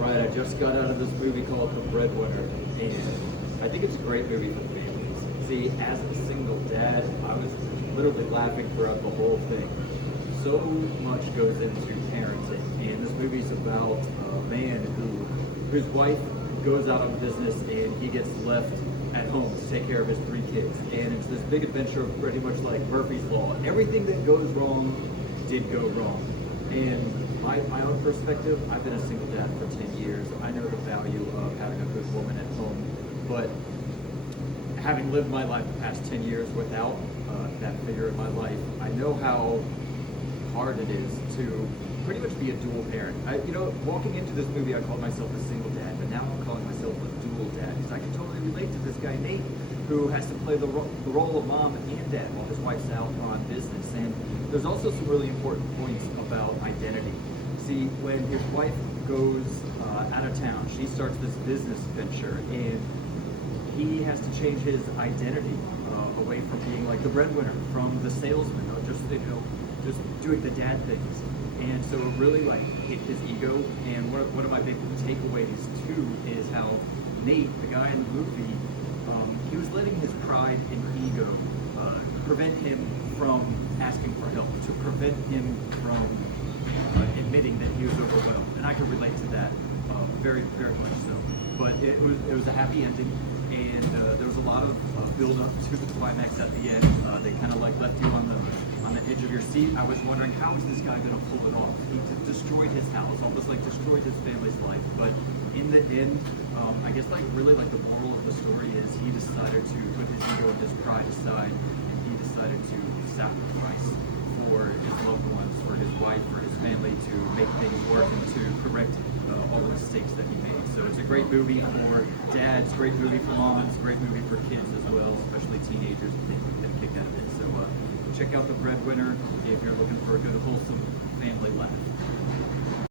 Right, I just got out of this movie called The Breadwinner, and I think it's a great movie for families. See, as a single dad, I was literally laughing throughout the whole thing. So much goes into parenting, and this movie's about a man whose wife goes out on business and he gets left at home to take care of his three kids. And it's this big adventure of pretty much like Murphy's Law. Everything that goes wrong did go wrong. And my own perspective, I've been a single dad for 10 years. I know the value of having a good woman at home, but having lived my life the past 10 years without that figure in my life, I know how hard it is to pretty much be a dual parent. Walking into this movie, I called myself a single dad, but now I'm calling myself a dual dad because I can totally relate to this guy, Nate, who has to play the role of mom and dad while his wife's out on business. And there's also some really important points about identity. See, when his wife goes out of town, she starts this business venture, and he has to change his identity away from being like the breadwinner, from the salesman, or just doing the dad things. And so it really like hit his ego. And one of my big takeaways too is how Nate, the guy in the movie, he was letting his pride and ego prevent him from asking for help, to prevent him from admitting that he was overwhelmed. And I could relate to that very, very much so. But it was a happy ending, and there was a lot of build up to the climax at the end. They kind of like left you on the edge of your seat. I was wondering, how is this guy going to pull it off? He destroyed his house, almost like destroyed his family's life. But in the end, I guess really the moral of the story is he decided to put his ego and his pride aside, and he decided to sacrifice for his loved ones, for his wife, for his family, to make things work and to correct all the mistakes that he made. So it's a great movie for dads, great movie for moms, great movie for kids as well, especially teenagers. They get a kick out of it. So check out The Breadwinner if you're looking for a good, wholesome family laugh.